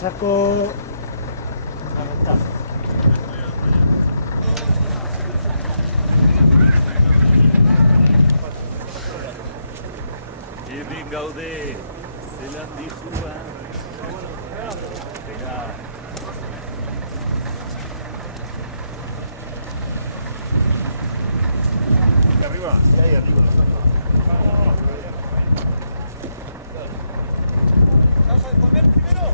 saco la ventana. Hemen gaude, zelan dijua. Venga. ¿Y arriba? Y ahí arriba. ¿Vamos a comer primero?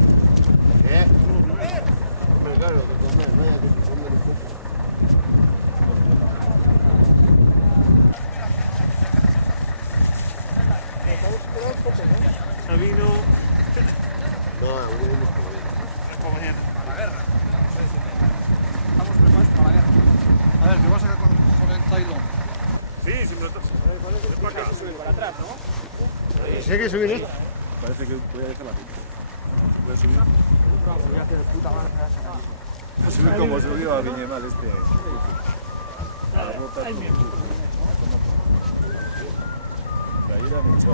¿Qué? ¿Comer? Hombre, claro, que comer, no haya que comer un poco. Sabino. No, hoy hemos comido. Para mañana. Para la guerra. Estamos preparados para la guerra. A ver, ¿qué vas a sacar con el Tailón? Sí, si me lo estás. Ven para acá. Para atrás, ¿no? ¿Sí hay que subir esto? Parece que voy a dejar la cinta. Voy a subir. Voy a hacer puta madre. Voy a subir como subió a Viñemal este. A la rota. La ira me echó.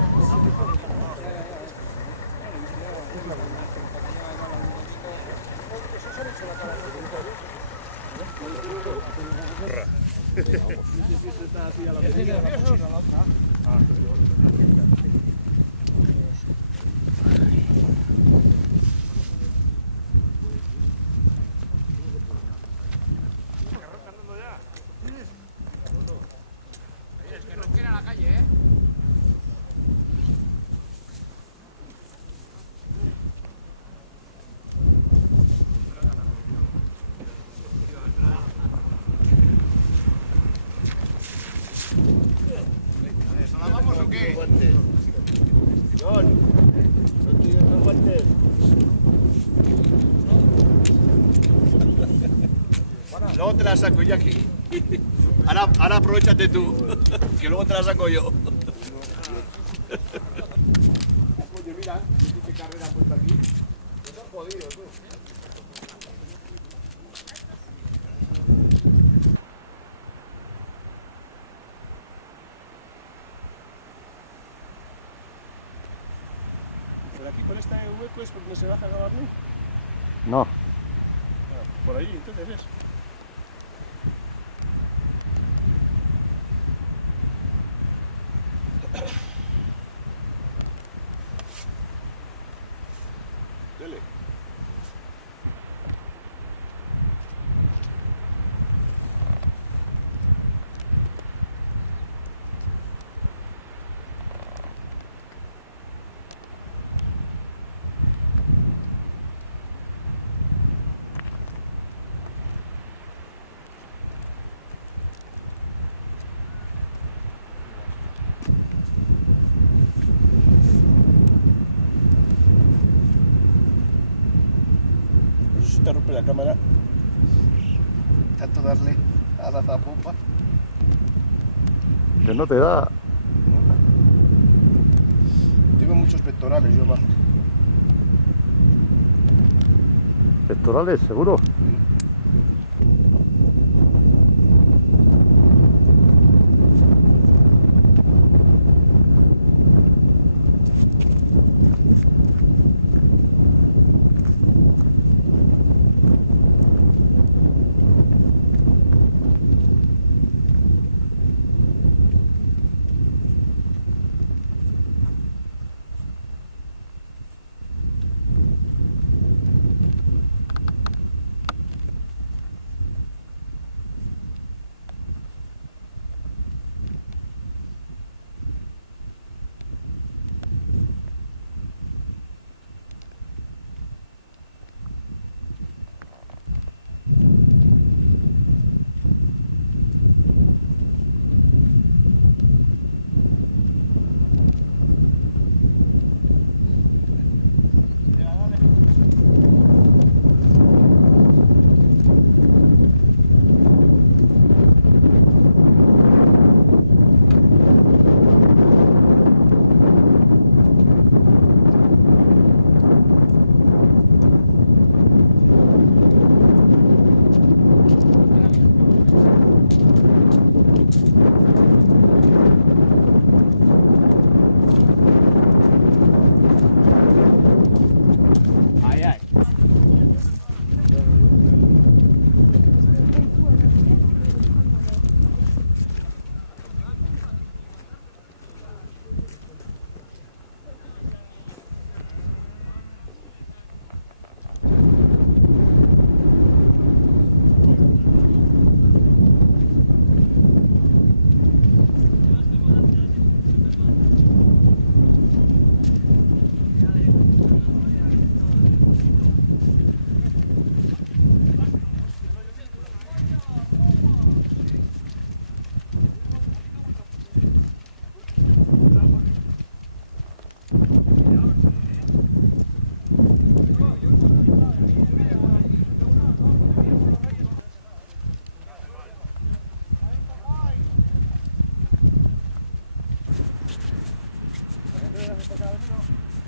Que ronquen a la calle, ¿eh? ¿La vamos o qué? Guantes. John, ¿no tienes los guantes? Luego te la saco yo aquí. Ahora aprovechate tú, que luego te la saco yo. Oye, mira, qué carrera han puesto aquí. Nos han jodido, tú. ¿Por aquí, por este hueco es por donde se baja a Gabarnú? No, Por allí, entonces es. Dele. No sé si te rompe la cámara. Tanto darle a la zapopa. que no te da. Tengo muchos pectorales yo bajo. Pectorales, seguro.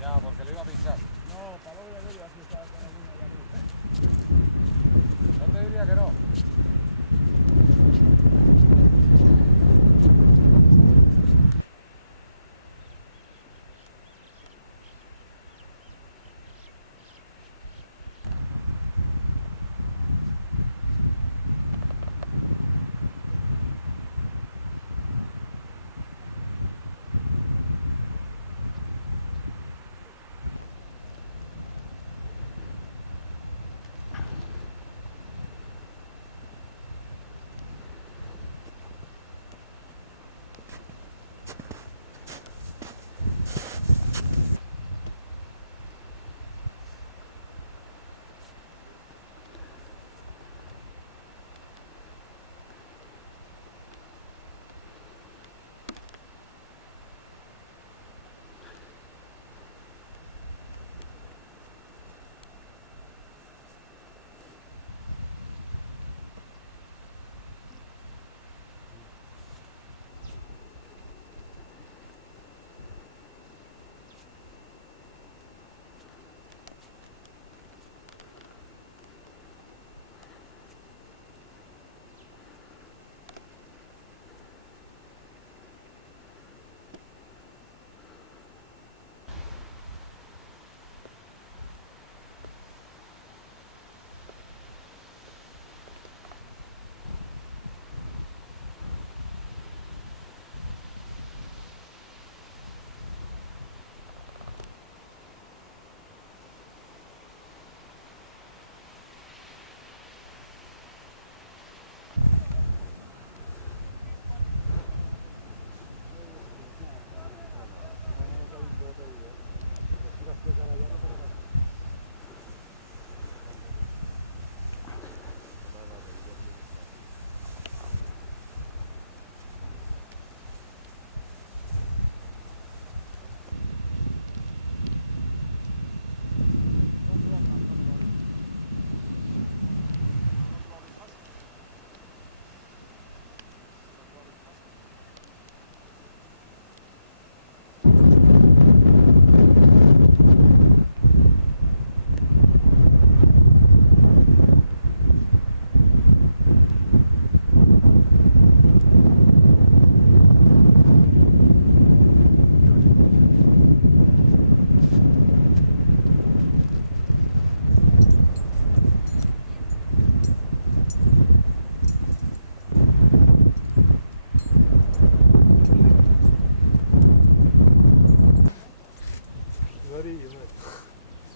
Ya, porque le iba a pinchar. No, para luego ya digo, así estaba con alguna ya digo. No te diría que no.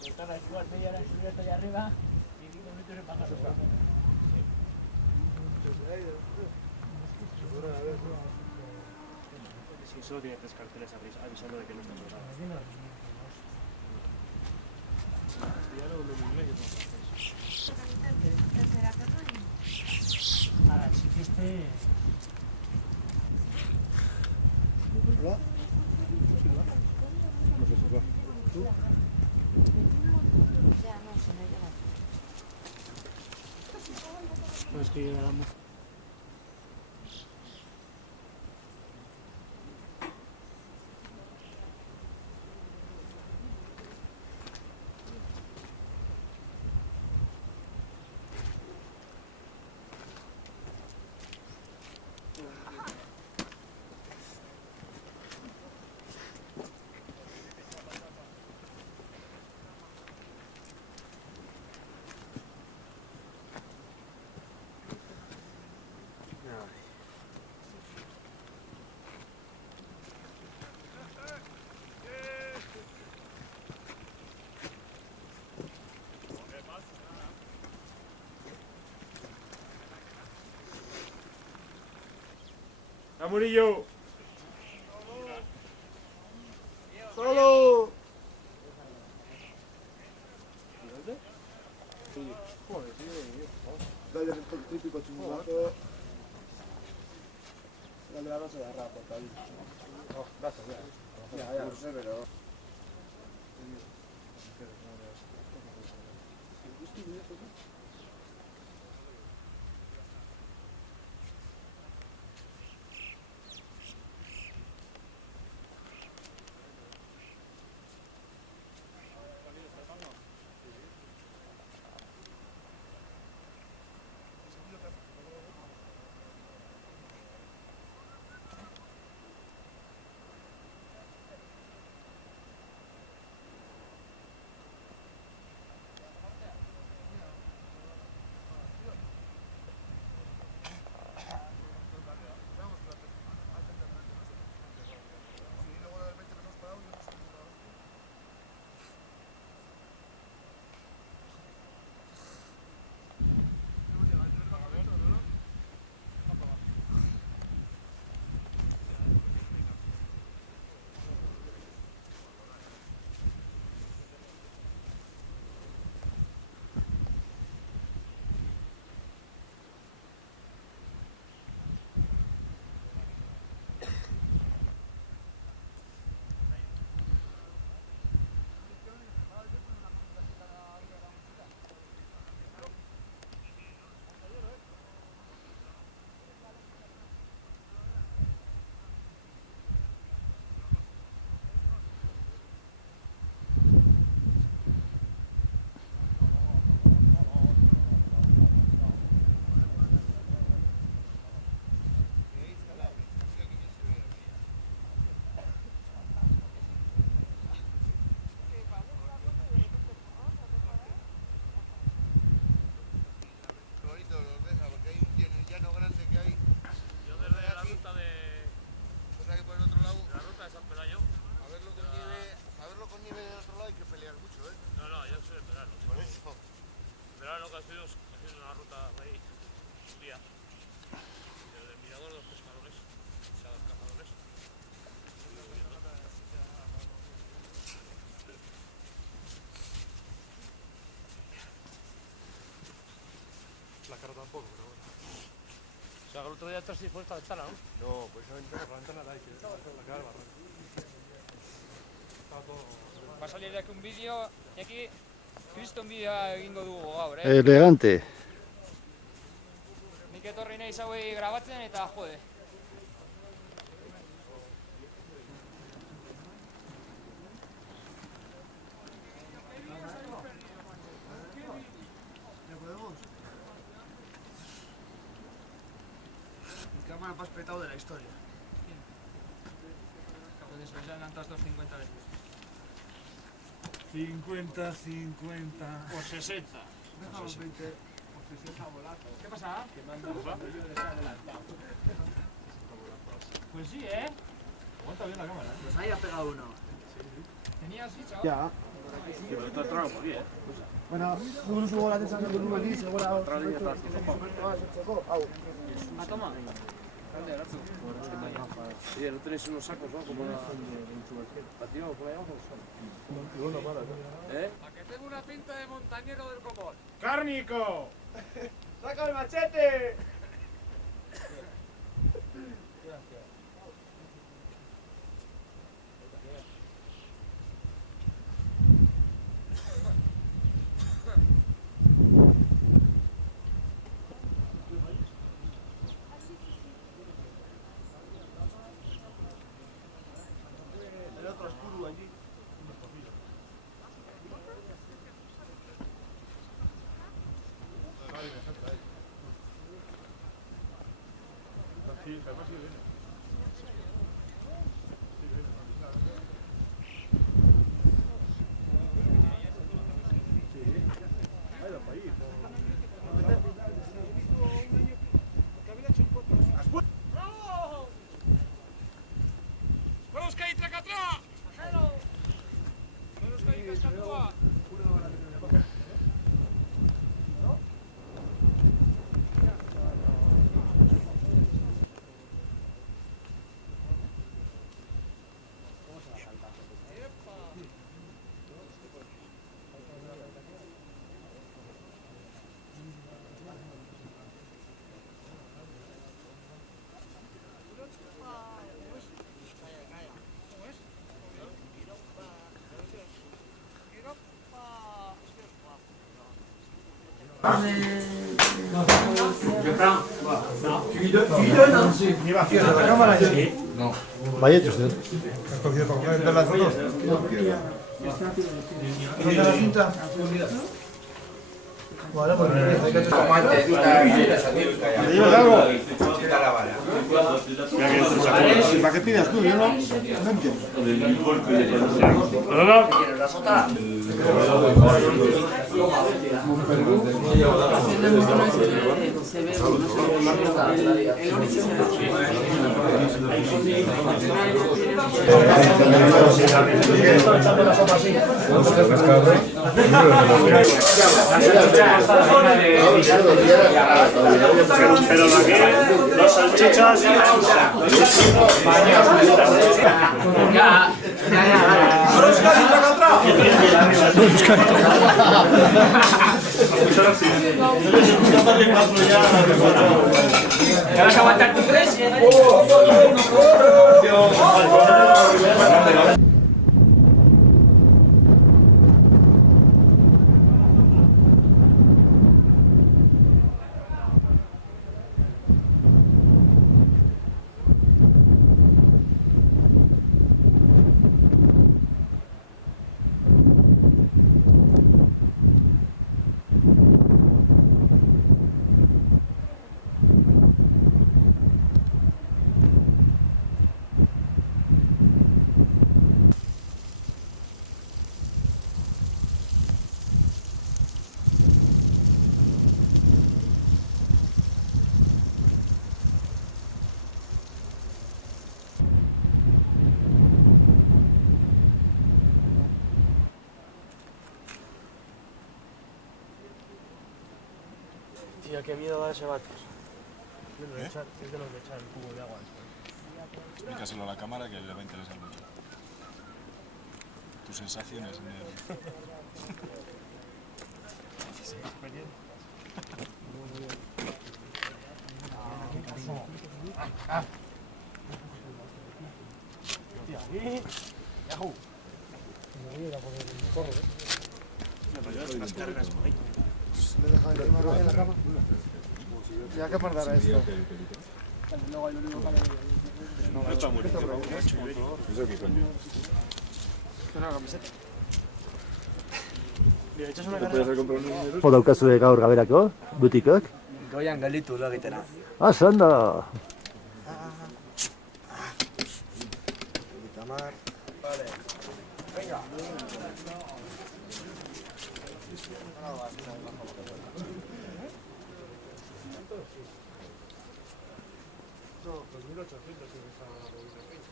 Están las 4:30 de la subida hasta allá arriba y 5 minutos en bajar. Sí, solo tiene 3 carteles avisando de que no está sobrado. Castellano, uno en inglés y otro en francés. Ahora, sí que este... ¿Hola? No, es que llegará muy... ¡Amurillo! ¡Solo! Dale el típico chungazo. La de la base de la rapa, tal. Gracias, Ya, no sé, pero... haciendo una ruta ahí un día desde el mirador de los pescadores hacia los cazadores. La cara tampoco, pero bueno. O sea, que el otro día estás por esta ventana, ¿no? No, pues esa ventana, por la ventana de ahí, que la cara del barranco. Estaba todo... Va a salir de aquí un vídeo, y aquí Kriston bidea egingo dugu gaur, Elegante. Nik etorri naiz hauei grabatzen eta jode. El cámara más petado de la historia. Joder, sois ya levantados 250 veces. 50, 50... Por 60. Déjalo 20. ¿Qué pasa? Que manda cuando yo les he adelantado. Pues sí, Aguanta bien la cámara, Pues ahí ha pegado uno. Tenías sí, chaval. Ya. Pero está atrás por aquí, Bueno, un grupo la de un aquí, seguro. Ah, toma. Sí, no tenéis unos sacos, ¿no? Como la tío, por ahí abajo. ¿Eh? A que tengo una pinta de montañero del copón. ¡Cárnico! ¡Saca el machete! Hay otro escudo allí. Sí, además sí viene. Koruskei trakatra! Koruskei kaskatua! Vaya hecho usted. ¿Has cogido para ver las fotos? ¿Dónde la cinta? Vale, pues ¿Me llevas algo? ¿Para qué pidas tú? Yo no entiendo. Pero aquí, los salchichas. ¿Te vas a aguantar tu tres? Hostia, qué miedo da ese baches. Es de los que echan el cubo de agua después. Explícaselo a la cámara que le va a interesar mucho. Tus sensaciones en el... Le he dejado encima en la cama. Ya que guardar esto. No está muy bien. ¿Eso qué coño? ¿Te puedes comprar un número? O daukazue gaur gaberako, butikak? Goian gelditu da egitera. Ah, zanda! Tamar.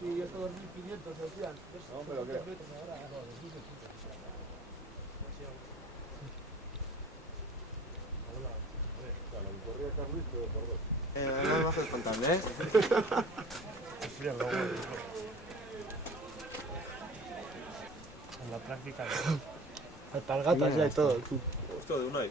Sí, esto 2500 decían. No, pero ¿qué? No me haces faltable, ¿eh? En la práctica. Alpargatas ya y todo. Esto de Unai.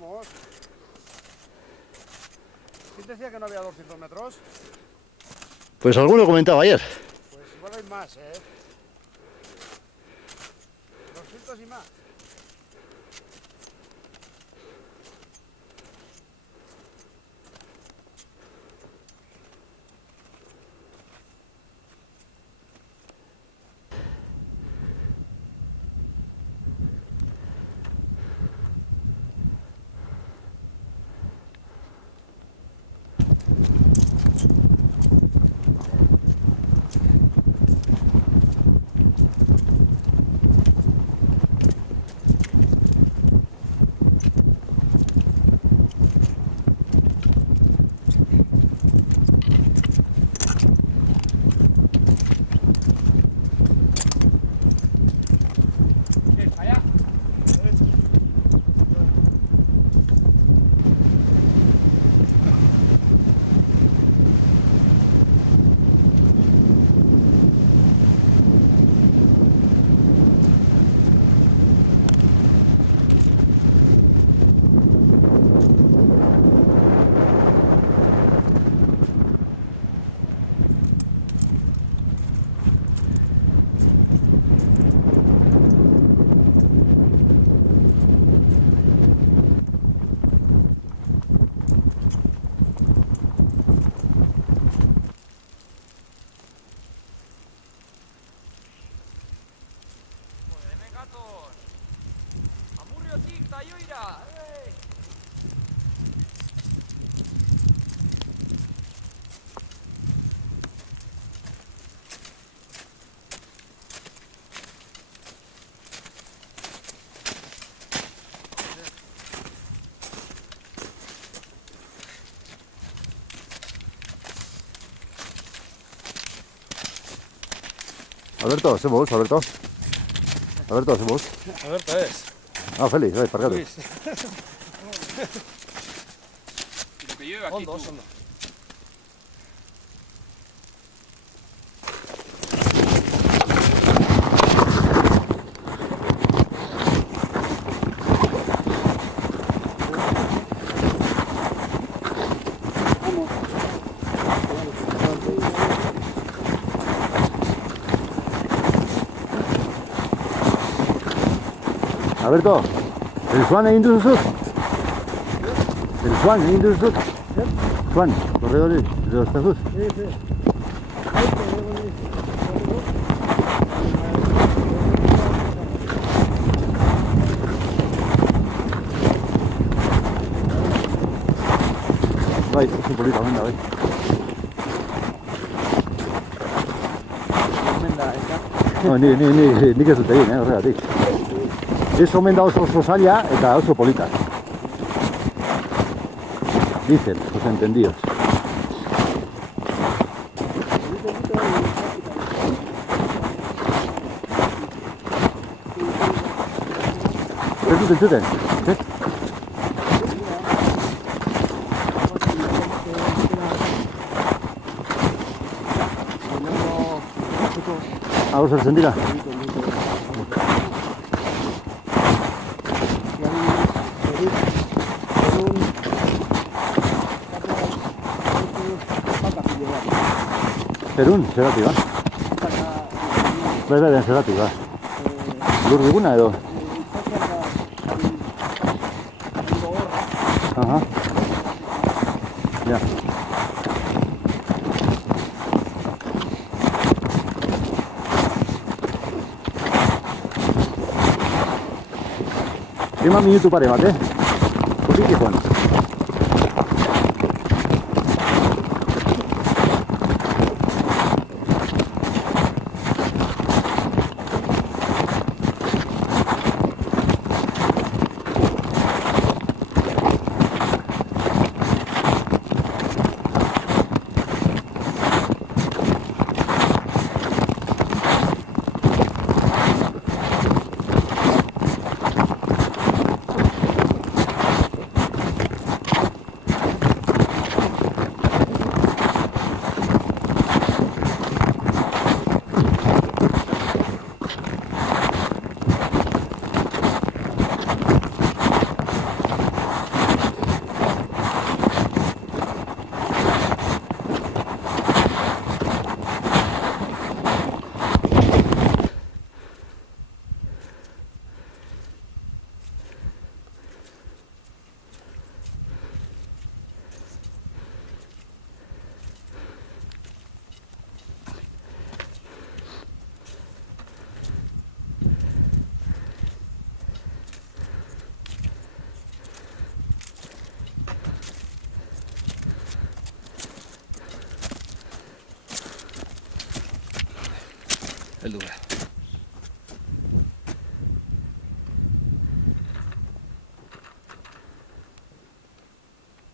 Vamos. ¿Quién decía que no había 200 metros? Pues alguno comentaba ayer. Pues igual hay más, ¿eh? 200 y más. Allá. Hemen gatoz. Amurriotik taioira. Alberto, hacemos, Alberto. Alberto, hacemos. Alberto es. Ah, Félix, bai, parkatu. Lo que llueve aquí, Ondo, tú. ondo. Alberto, el Swan egin duzu? El Swan egin duzu? Swan, corredores, los tazos. Bai, oso polita omen da, bai. No, nik ez dut egin, horregatik. Ez omen da oso zaila eta oso polita. Dicen los entendidos. Ez dut entzuten, ez? Hau zertzen dira? Perun, zeratik, ba? Bai, zeratik, ba? Lur diguna edo? Aha. Ja. Prima minutu pare bat, Poliki joan. heldu gara.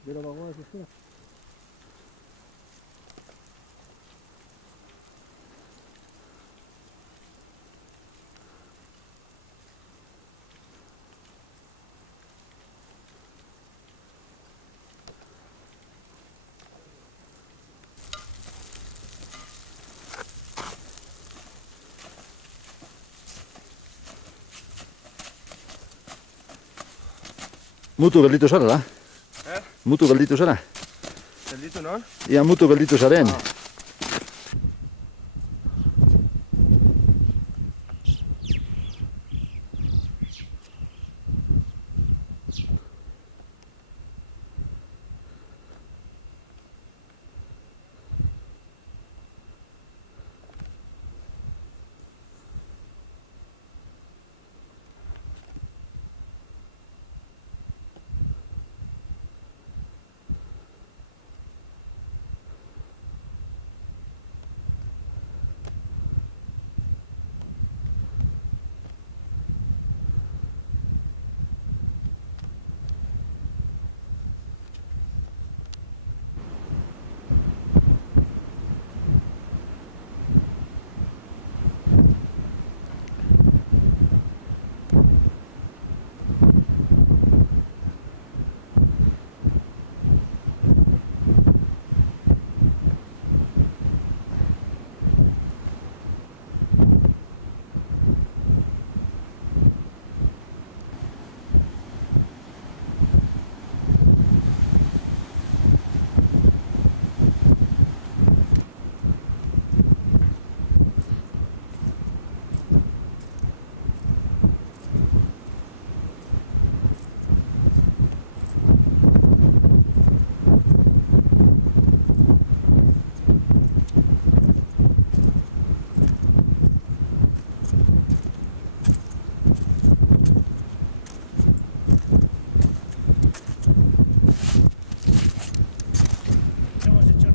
Gero bagoa ez ezkera? Mutu gelditu zara da? Mutu gelditu zara? Gelditu non? Ia mutu gelditu zaren.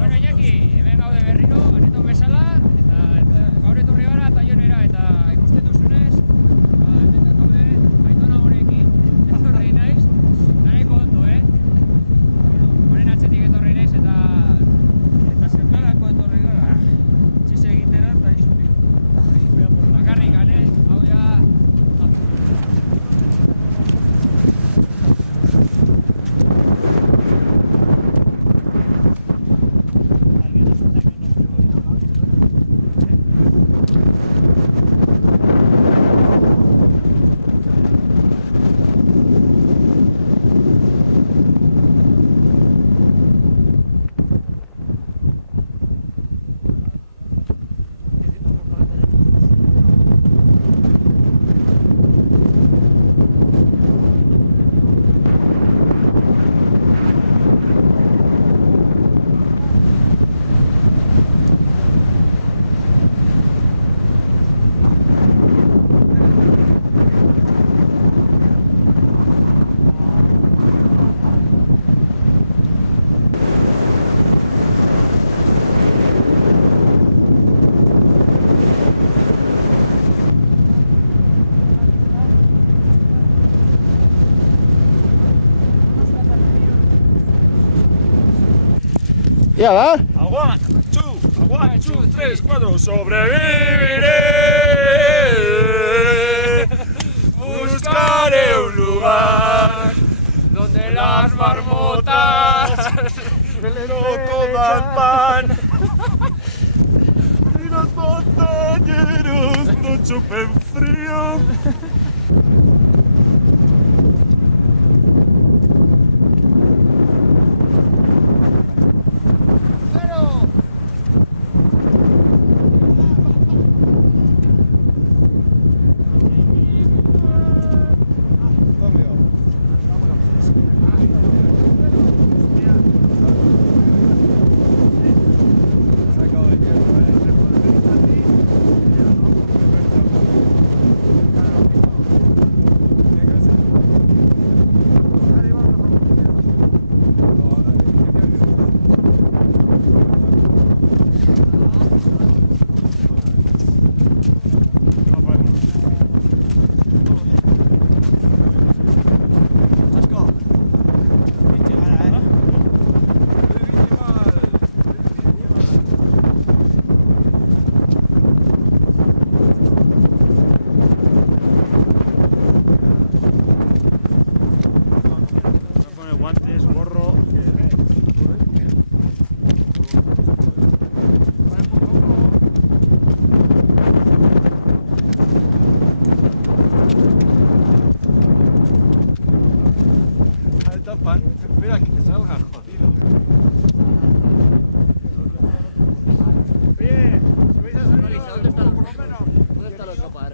Bueno, Iñaki, hemen gaude berriro, aneton bezala, eta gaur etorri gara Taionera, eta ikusten duzunez, hemen gaude Aitona honekin, etorri naiz, nahiko ondo, Honen atzetik etorri naiz, eta zertarako etorri gara, txise egitera eta izutik. Bakarrik, hau ja... Ia da? One, two, 3, 4. Sobreviviré. Buscaré un lugar donde las marmotas no coman pan y los montañeros no chupen frío.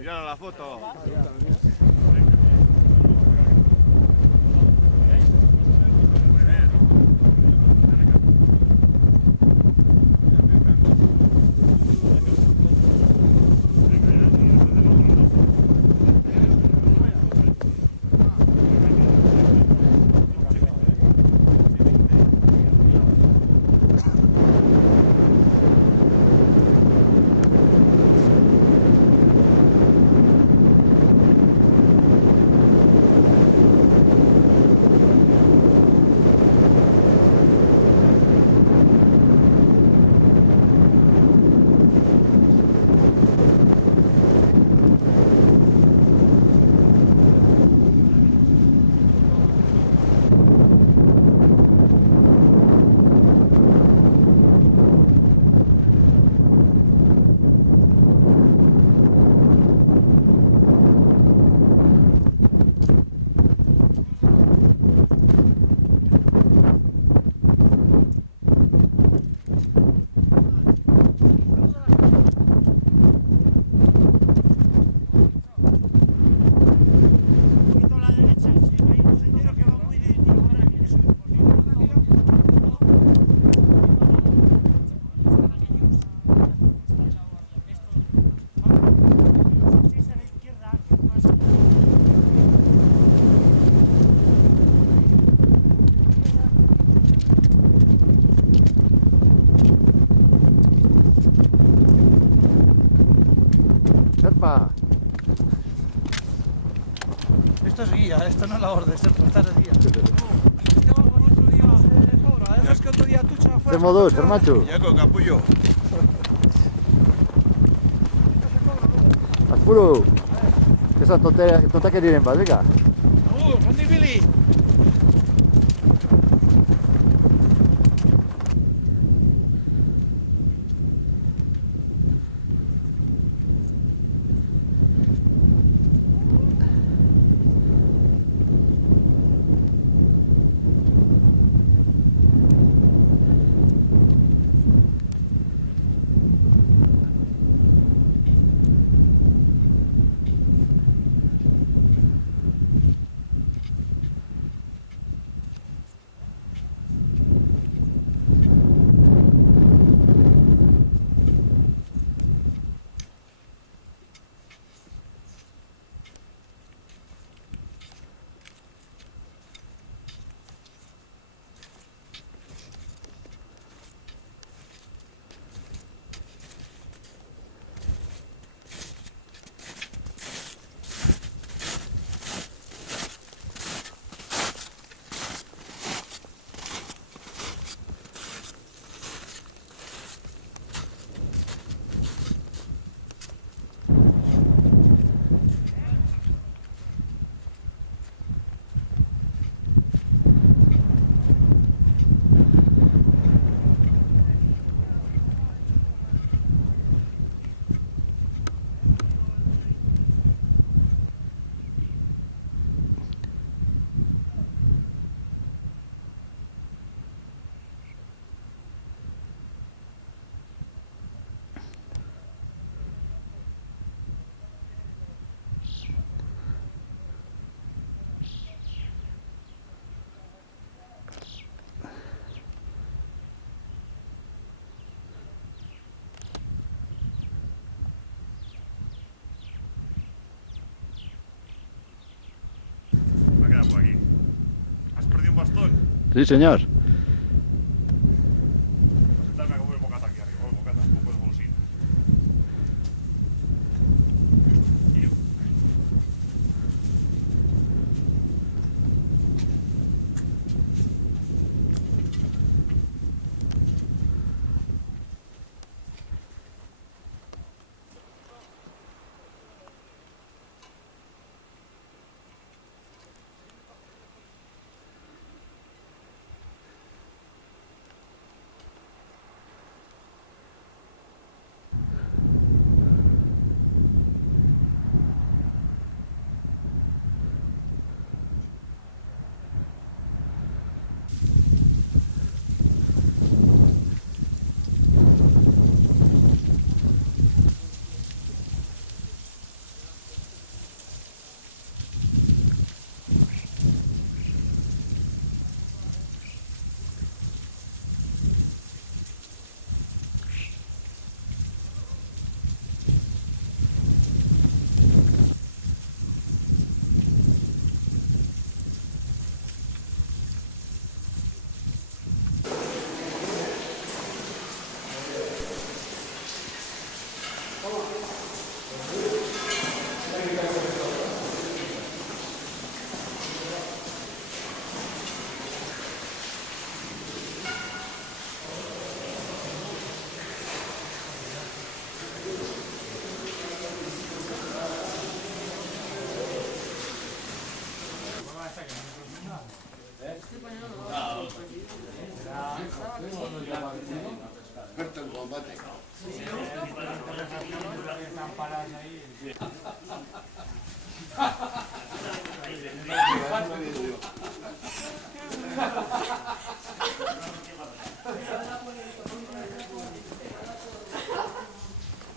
Mirad la foto. ¡Epa! Esto es guía, esto no es la orden, esto es guía. Además que otro día Tucha fue... Hacemos dos, hermacho. Ya con capullo. Apuro. Esas tontas que tienen, venga. ¡Andy Billy! Me ha quedado por aquí. ¿Has perdido un bastón? Sí, señor. Voy a sentarme a comer un bocata aquí arriba. Un bocata, un poco de bolsín.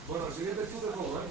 Bueno, el siguiente chute es poco, ¿eh?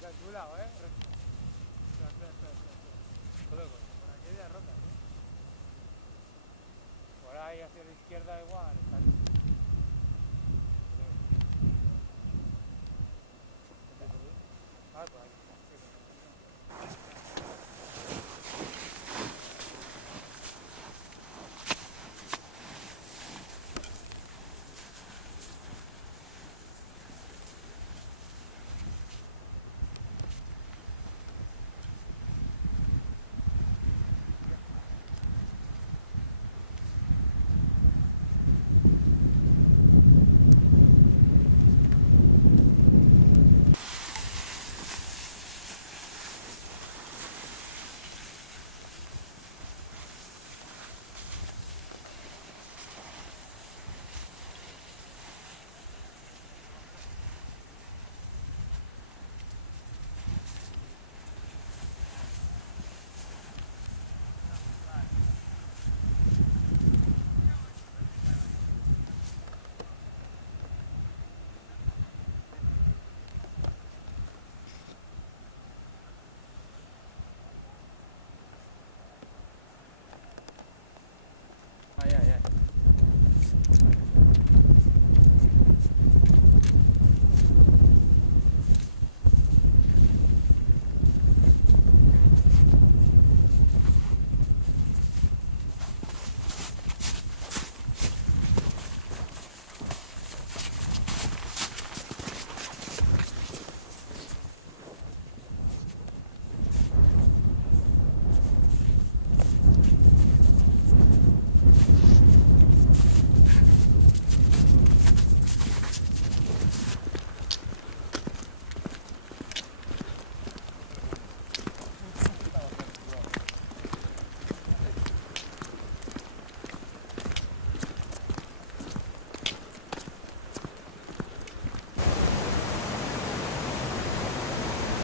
Calculado, ¿eh? Espera. Por aquí hay rocas, ¿eh? Por ahí hacia la izquierda igual, está